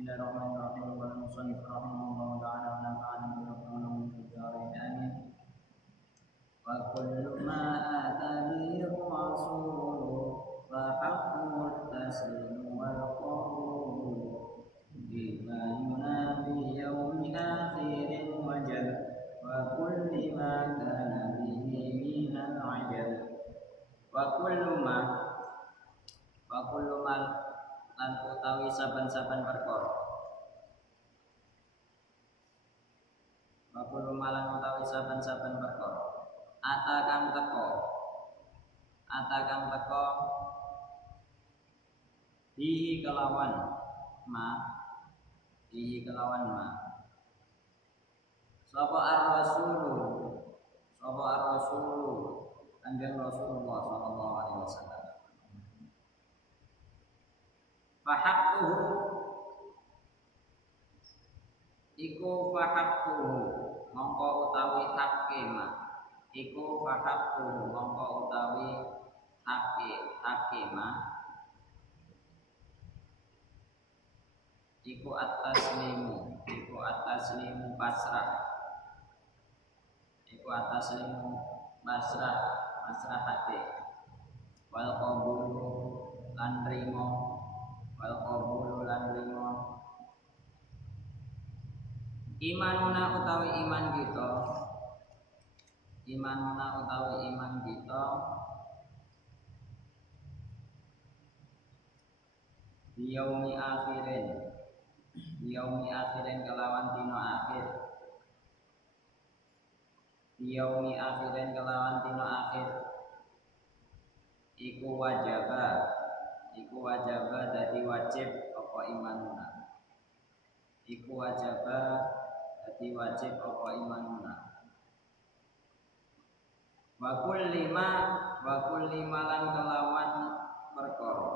Bismillahirrahmanirrahim. Wal musannif rahimahullahu ta'ala wa nafa'ana bima qala fid dharain amin. Wa kullu ma ata bihi rasul fa haqqul taslim wal qabul bima yunafi yawmi akhirin wajab wa kulli ma kana bihi minal ajab wa kullu ma lan utawi saben-saben perkara. Wa kullu malan utawi saben-saben perkara. Atakan teko bihi kelawan ma. Sapa ar-rasulu Kanjeng Rasulullah sallallahu alaihi wasallam. Fahaqquhu iku mongko utawi hakima iku fahaqquhu mongko utawi hakima iku at-taslimu pasrah hati wal qabulu lan rimo imanuna utawi iman kita biyaumi akhirin kelawan dino akhir iku wajaba dadi wajib apa imanuna wa kulli malan kelawan perkara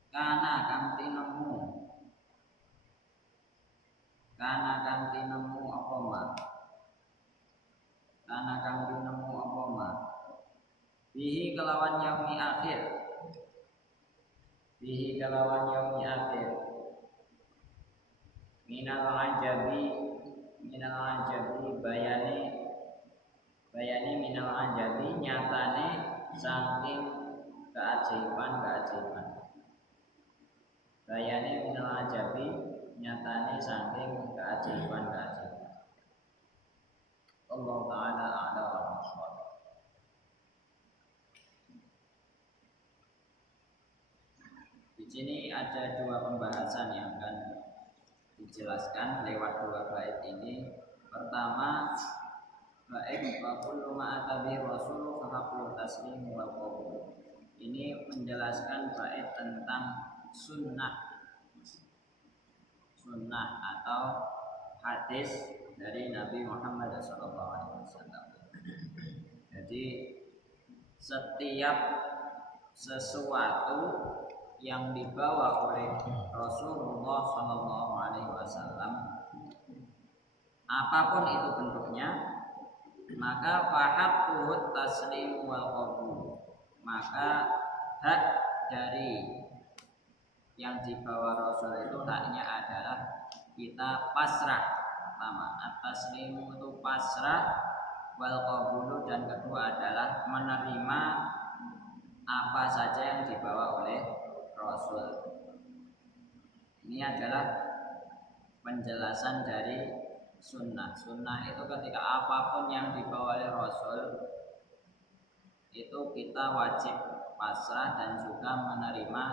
kana kang tinemu apa ma bihi kelawan yaumi akhir minal ajabi bayani minal ajabi nyatane saking keajaiban Allah Ta'ala a'la wa bishawab. Di sini ada dua pembahasan yang akan dijelaskan lewat dua bait ini. Pertama, bait wa kullu ma atabi rasul fa haqqul taslim wal qabul. Ini menjelaskan bait tentang sunnah atau hadis dari Nabi Muhammad SAW. Jadi setiap sesuatu yang dibawa oleh Rasulullah SAW, apapun itu bentuknya, maka fahaqquhut taslim wal qabul, maka hak dari yang dibawa Rasul itu haknya adalah kita pasrah. Pertama, at-taslim itu pasrah, wal qabulu dan kedua adalah menerima apa saja yang dibawa oleh Rasul. Ini adalah penjelasan dari sunnah. Sunnah itu ketika apapun yang dibawa oleh Rasul itu kita wajib pasrah dan juga menerima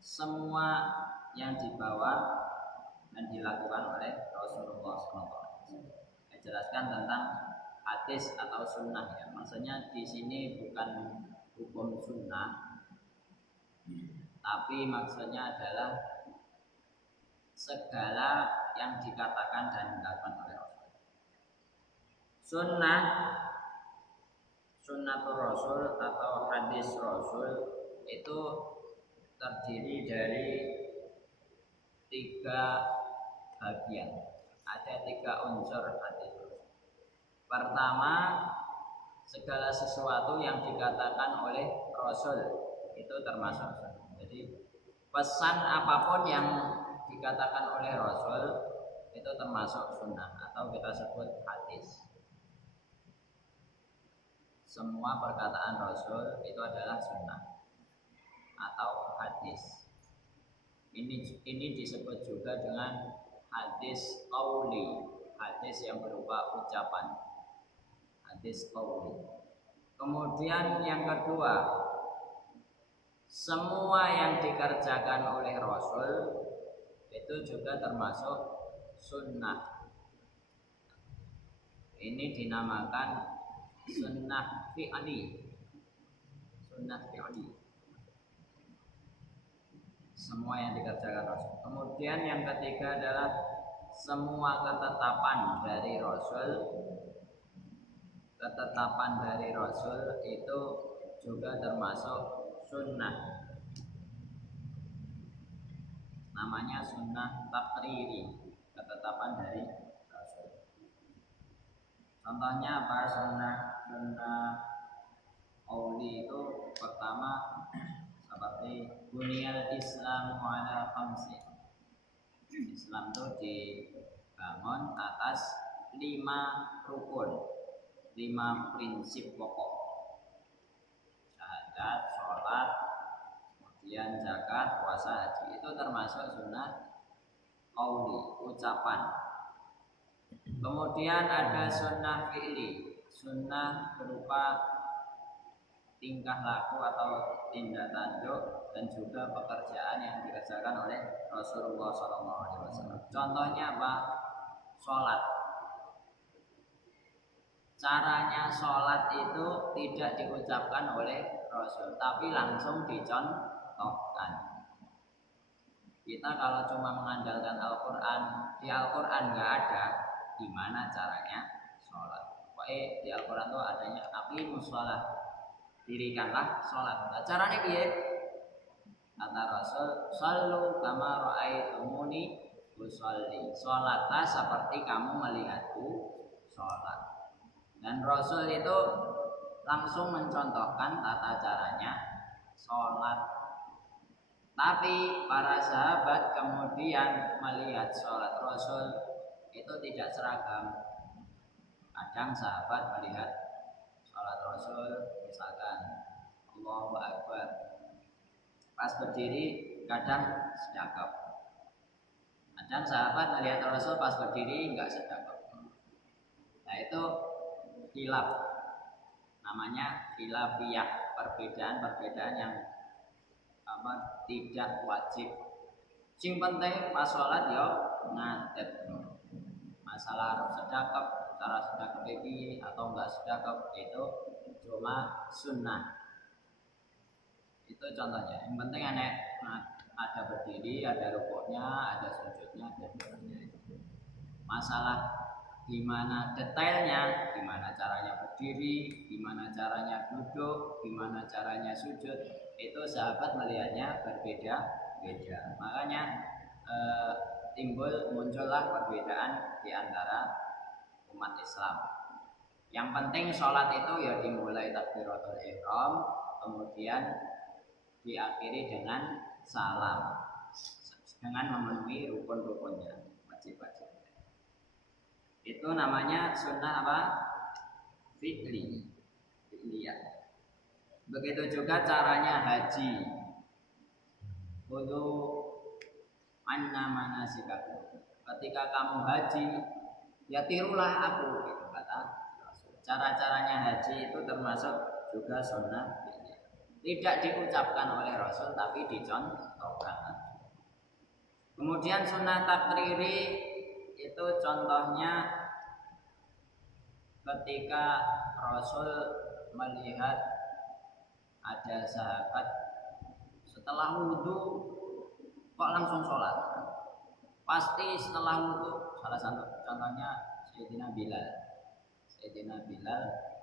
semua yang dibawa dan dilakukan oleh Rasulullah SAW. Saya jelaskan tentang hadis atau sunnah ya. Maksudnya di sini bukan hukum sunnah, tapi maksudnya adalah segala yang dikatakan dan dilakukan oleh Rasul. Sunnatul Rasul atau hadis Rasul itu terdiri dari 3 bagian. Ada 3 unsur hadis. Pertama, segala sesuatu yang dikatakan oleh Rasul itu termasuk sunnah. Jadi pesan apapun yang dikatakan oleh Rasul itu termasuk sunnah atau kita sebut hadis. Semua perkataan Rasul itu adalah sunnah atau hadis. Ini disebut juga dengan hadis qauli, hadis yang berupa ucapan. Hadis qauli. Kemudian yang kedua, semua yang dikerjakan oleh Rasul itu juga termasuk sunnah. Ini dinamakan sunnah fi'li. Sunnah fi'li. Semua yang dikerjakan Rasul. Kemudian yang ketiga adalah semua ketetapan dari Rasul. Ketetapan dari Rasul itu juga termasuk sunnah. Namanya sunnah takriri, ketetapan dari Rasul. Contohnya apa? Sunnah qauli itu pertama seperti bunyal Islam ala khamsi. Islam itu dibangun atas 5 rukun, 5 prinsip pokok. Syahadat, sholat, kemudian zakat, puasa, haji. Itu termasuk sunnah qauli, ucapan. Kemudian ada sunnah fi'li, sunnah berupa tingkah laku atau tindak tanduk dan juga pekerjaan yang dikerjakan oleh Rasulullah SAW. Contohnya apa? Sholat. Caranya sholat itu tidak diucapkan oleh Rasul, tapi langsung dicontohkan. Kita kalau cuma mengandalkan Al-Quran, di Al-Quran nggak ada gimana caranya sholat. Pokoknya di Al-Quran itu adanya aqimus sholat, dirikanlah sholat. Nah, caranya biar kata Rasul, shallu kama ra'aitumuni usolli. Sholatlah seperti kamu melihatku sholat. Dan Rasul itu langsung mencontohkan tata caranya sholat. Tapi para sahabat kemudian melihat sholat Rasul itu tidak seragam. Kadang sahabat melihat sholat Rasul misalkan Allahu Akbar, pas berdiri kadang sedekap. Kadang sahabat melihat Rasul pas berdiri enggak sedekap. Nah itu khilaf, namanya khilafiyah, perbedaan yang tidak wajib. Sing penting pas sholat yo ngadeg. Masalah harus sedekap, cara sedekap iki atau enggak sedekap itu cuma sunnah. Itu contohnya. Yang penting ada berdiri, ada rukuknya, ada sujudnya, ada doanya. Masalah gimana detailnya, gimana caranya berdiri, gimana caranya duduk, gimana caranya sujud, itu sahabat melihatnya berbeda-beda. Makanya muncullah perbedaan di antara umat Islam. Yang penting sholat itu ya dimulai takbiratul ihram, kemudian diakhiri dengan salam, dengan memenuhi rukun-rukunnya, wajib-wajib. Itu namanya sunnah apa? Fi'liyah. Begitu juga caranya haji. Kudu anna manasikakum. Ketika kamu haji, ya tirulah aku, gitu kata Rasul. Cara-caranya haji itu termasuk juga sunnah fi'liyah. Tidak diucapkan oleh Rasul tapi dicontohkan. Kemudian sunnah takriri itu contohnya ketika Rasul melihat ada sahabat setelah wudhu kok langsung sholat. Pasti setelah wudhu, salah satu contohnya Sayyidina Bilal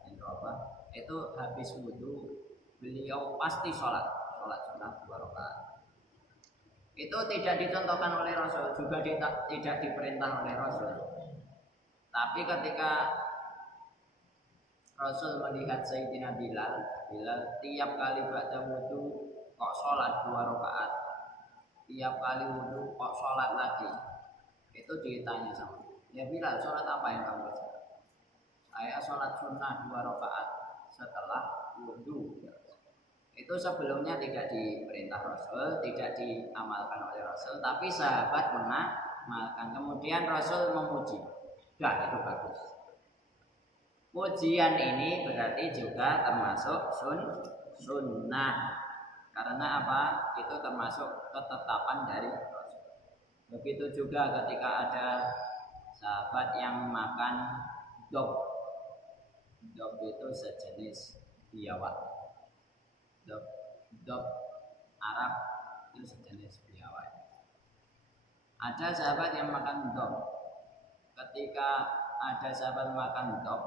bin Rabah itu habis wudhu beliau pasti sholat sunnah 2 rakaat. Itu tidak dicontohkan oleh Rasul, juga tidak diperintah oleh Rasul. Tapi ketika Rasul melihat Sayyidina Bilal tiap kali baca wudu kok sholat 2 rakaat, tiap kali wudu kok sholat lagi. Itu ditanya sama dia, ya Bilal, sholat apa yang kamu baca? Saya sholat sunnah 2 rakaat setelah wudu. Itu sebelumnya tidak diperintah Rasul, tidak diamalkan oleh Rasul, tapi sahabat mengamalkan. Kemudian Rasul memuji, ya itu bagus. Pujian ini berarti juga termasuk sunnah. Karena apa? Itu termasuk ketetapan dari Rasul. Begitu juga ketika ada sahabat yang makan dog. Dog itu sejenis biawak. Dog Arab itu sejenis biawak. Ada sahabat yang makan dog. Ketika ada sahabat makan dog,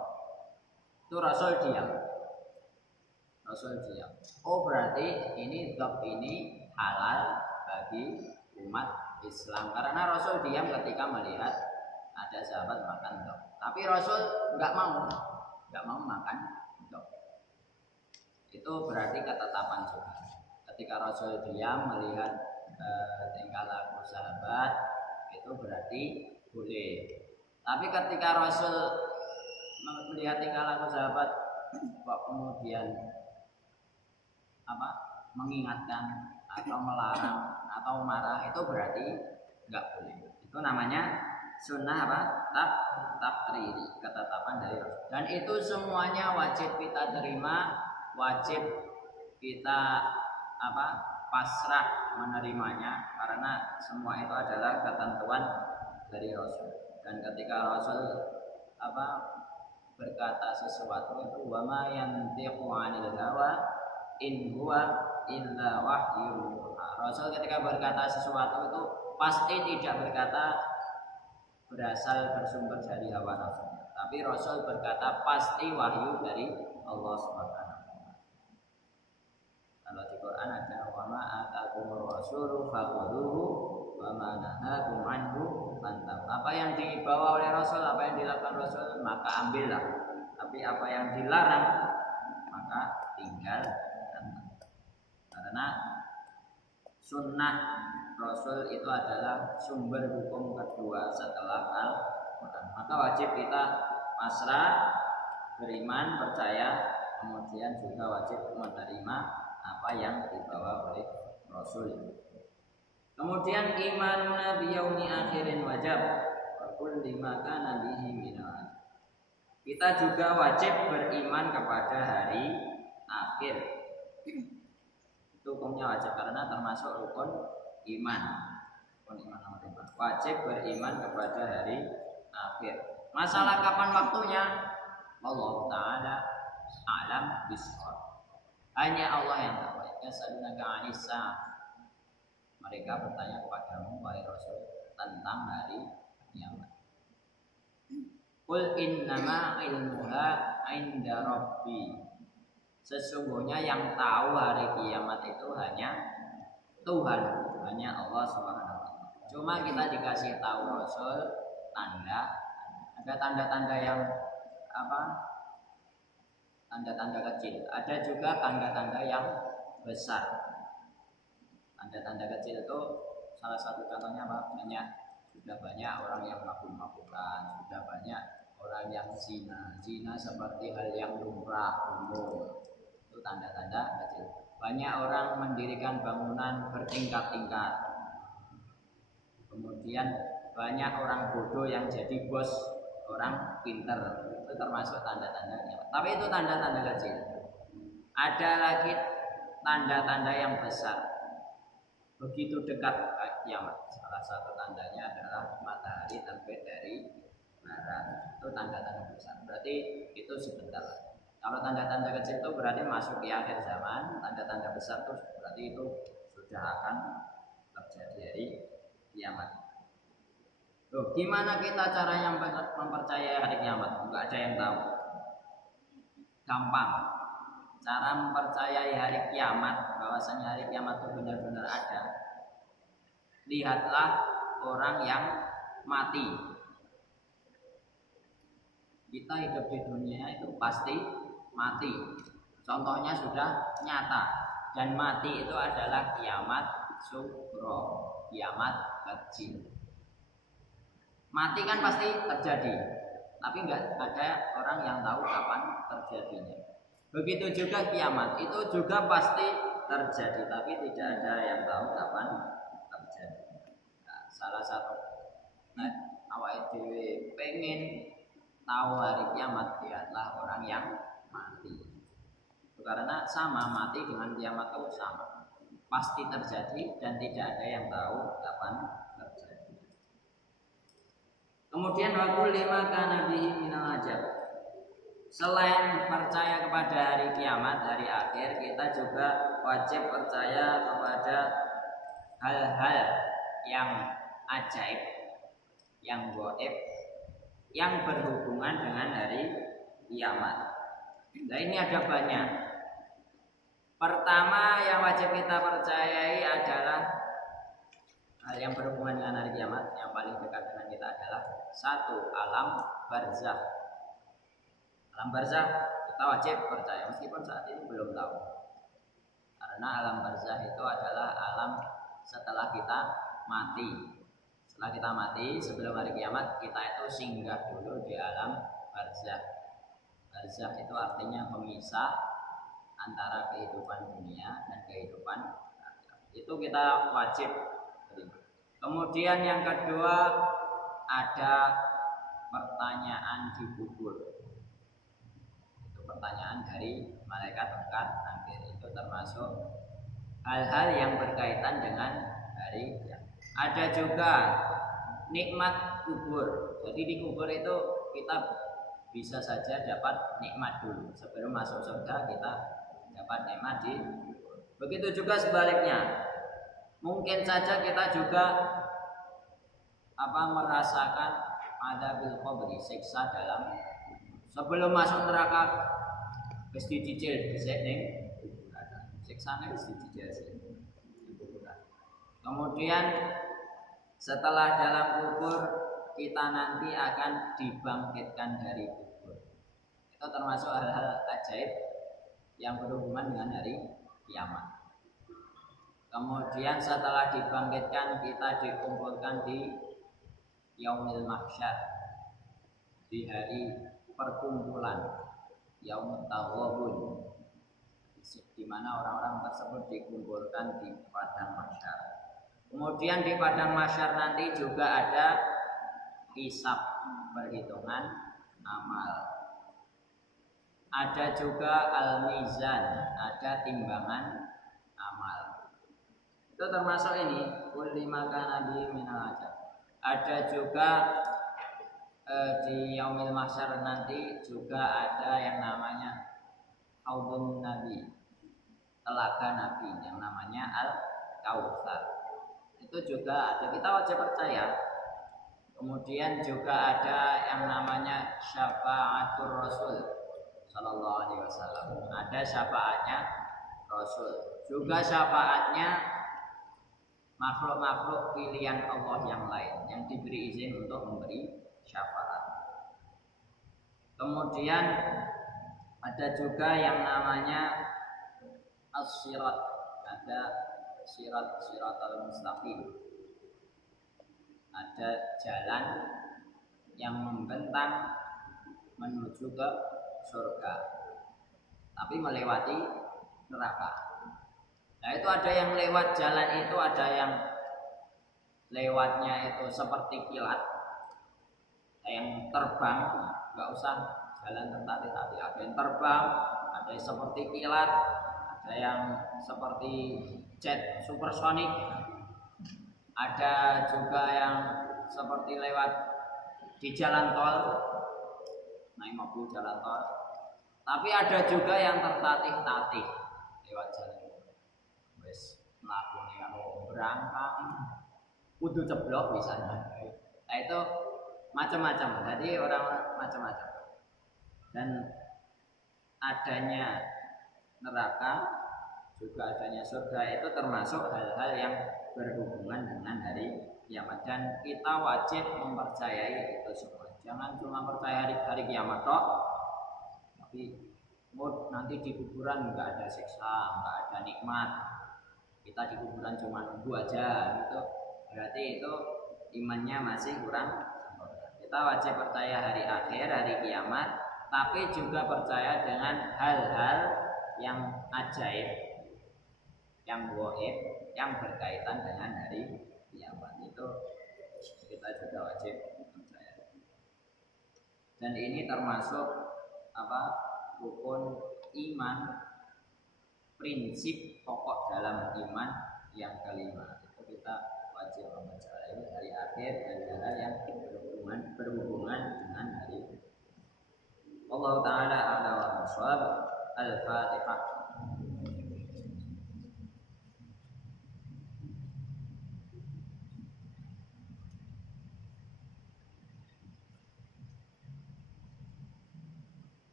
itu Rasul diam. Oh berarti ini dog ini halal bagi umat Islam. Karena Rasul diam ketika melihat ada sahabat makan dog. Tapi Rasul nggak mau makan dog. Itu berarti ketetapan juga. Ketika Rasul diam melihat tingkah laku sahabat, itu berarti boleh. Tapi ketika Rasul melihat tingkah laku sahabat kok kemudian mengingatkan atau melarang atau marah, itu berarti nggak boleh. Itu namanya sunnah takriri, ketetapan dari Rasul. Dan itu semuanya wajib kita terima, wajib kita pasrah menerimanya, karena semua itu adalah ketentuan dari Rasul. Dan ketika Rasul berkata sesuatu itu, wa ma yantiqu 'anil hawa in huwa illa wahyun yuha. Rasul ketika berkata sesuatu itu pasti tidak berkata bersumber dari hawa nafsu, tapi Rasul berkata pasti wahyu dari Allah Subhanahu wa taala. Kalau di Quran ada wa ma atakumur rasulu fakhuduhu wa ma nahakum anhu fantahu. Apa yang dibawa oleh Rasul, apa yang dilakukan Rasul, maka ambillah. Tapi apa yang dilarang, maka tinggal. Karena sunnah Rasul itu adalah sumber hukum kedua setelah Al-Quran. Maka wajib kita pasrah, beriman, percaya, kemudian juga wajib menerima apa yang dibawa oleh Rasul. Kemudian imanuna biyaumi akhirin wajib wa kulli ma kana bihi minal. Kita juga wajib beriman kepada hari akhir. Itu hukumnya wajib karena termasuk rukun iman. Wajib beriman kepada hari akhir. Masalah kapan waktunya, Allah Ta'ala alam bishawab. Hanya Allah yang tahu. Yasalunaka 'anis sa'ah. Mereka bertanya kepadamu wahai Rasul tentang hari kiamat. Qul innama ilmuha 'inda rabbi. Sesungguhnya yang tahu hari kiamat itu hanya Tuhan, hanya Allah Subhanahu wa taala. Cuma kita dikasih tahu Rasul tanda, ada tanda-tanda yang tanda-tanda kecil, ada juga tanda-tanda yang besar. Tanda-tanda kecil itu salah satu contohnya sudah banyak orang yang mabuk-mabukan, sudah banyak orang yang zina seperti hal yang lumrah umum. Itu tanda-tanda kecil. Banyak orang mendirikan bangunan bertingkat-tingkat. Kemudian banyak orang bodoh yang jadi bos orang pinter. Itu termasuk tanda-tandanya. Tapi itu tanda-tanda kecil. Ada lagi tanda-tanda yang besar. Begitu dekat kiamat. Salah satu tandanya adalah matahari terbit dari barat. Itu tanda-tanda besar. Berarti itu sebentar. Kalau tanda-tanda kecil itu berarti masuk di akhir zaman. Tanda-tanda besar itu berarti itu sudah akan terjadi hari kiamat. Loh, gimana kita caranya mempercayai hari kiamat? Enggak ada yang tahu. Gampang. Cara mempercayai hari kiamat, bahwasanya hari kiamat itu benar-benar ada. Lihatlah orang yang mati. Kita hidup di dunia itu pasti mati. Contohnya sudah nyata. Dan mati itu adalah kiamat sugro, kiamat kecil. Mati kan pasti terjadi, tapi nggak ada orang yang tahu kapan terjadinya. Begitu juga kiamat, itu juga pasti terjadi, tapi tidak ada yang tahu kapan terjadi. Nah, salah satu awake dhewe pengen tahu hari kiamat, dia adalah orang yang mati. Karena sama, mati dengan kiamat itu sama, pasti terjadi dan tidak ada yang tahu kapan terjadi. Kemudian wakul lima kana bihi minal ajab. Selain percaya kepada hari kiamat, hari akhir, kita juga wajib percaya kepada hal-hal yang ajaib, yang gaib, yang berhubungan dengan hari kiamat. Nah, ini ada banyak. Pertama yang wajib kita percayai adalah hal yang berhubungan dengan hari kiamat. Yang paling dekat dengan kita adalah satu, alam barzakh. Alam barzakh kita wajib percaya meskipun saat ini belum tahu. Karena alam barzakh itu adalah alam setelah kita mati. Setelah kita mati, sebelum hari kiamat, kita itu singgah dulu di alam barzakh. Barzakh itu artinya pemisah antara kehidupan dunia dan kehidupan akhirat. Itu kita wajib terima. Kemudian yang kedua, ada pertanyaan di kubur. Itu pertanyaan dari malaikat mungkar nakir. Itu termasuk hal-hal yang berkaitan dengan hari kiamat. Ada juga nikmat kubur. Jadi di kubur itu kita bisa saja dapat nikmat dulu. Sebelum masuk surga kita dapat nikmat di kubur. Begitu juga sebaliknya. Mungkin saja kita juga merasakan adzabil qabri, siksa dalam sebelum masuk neraka wis dicicil dhisik ning kuburan. Siksane wis dicicil. Kemudian setelah dalam kubur kita nanti akan dibangkitkan dari kubur. Itu termasuk hal-hal ajaib yang berhubungan dengan hari kiamat. Kemudian setelah dibangkitkan kita dikumpulkan di yaumil mahsyar, di hari perkumpulan, yaumut taghabun, di mana orang-orang tersebut dikumpulkan di padang mahsyar. Kemudian di padang mahsyar nanti juga ada hisab, perhitungan amal. Ada juga al-mizan, ada timbangan amal. Itu termasuk ini kulli maka nabi minal ajab. Ada juga di yaumil mahsyar nanti juga ada yang namanya haudun nabi, telaga nabi yang namanya al-kautsar. Itu juga ada, kita wajib percaya. Kemudian juga ada yang namanya syafaatur rasul sallallahu alaihi wasallam. Ada syafaatnya Rasul. Juga syafaatnya makhluk-makhluk pilihan Allah yang lain yang diberi izin untuk memberi syafaat. Kemudian ada juga yang namanya as-sirat. Ada siratal mustaqim. Ada jalan yang membentang menuju ke surga, tapi melewati neraka. Nah itu ada yang lewat jalan itu, ada yang lewatnya itu seperti kilat, ada yang terbang, nggak usah jalan tertatih-tatih, ada yang terbang, ada yang seperti kilat, ada yang seperti jet supersonik, ada juga yang seperti lewat di jalan tol, naik mobil jalan tol. Tapi ada juga yang tertatih-tatih lewat jalan. Wes mlakune karo berangkang kudu ceblok misalnya. Nah itu macam-macam. Jadi orang macam-macam. Dan adanya neraka juga adanya surga itu termasuk hal-hal yang berhubungan dengan hari kiamat dan kita wajib mempercayai itu semua. Jangan cuma percaya hari kiamat toh, tapi nanti di kuburan nggak ada siksa, nggak ada nikmat. Kita di kuburan cuma nunggu aja, gitu. Berarti itu imannya masih kurang. Kita wajib percaya hari akhir, hari kiamat, tapi juga percaya dengan hal-hal yang ajaib, yang gaib, yang berkaitan dengan hari kiamat. Itu kita juga wajib percaya. Dan ini termasuk rukun iman, prinsip pokok dalam iman yang kelima. Itu kita wajib mempercayai hari akhir dan hal-hal yang berhubungan dengan hari. Allah Ta'ala a'la wa bishawab. Al-Fatihah.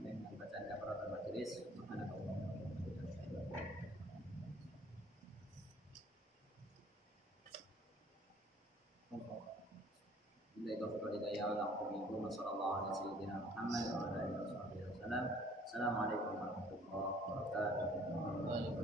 Dengan bacaan kafaratul majelis, Assalamualaikum warahmatullahi wabarakatuh.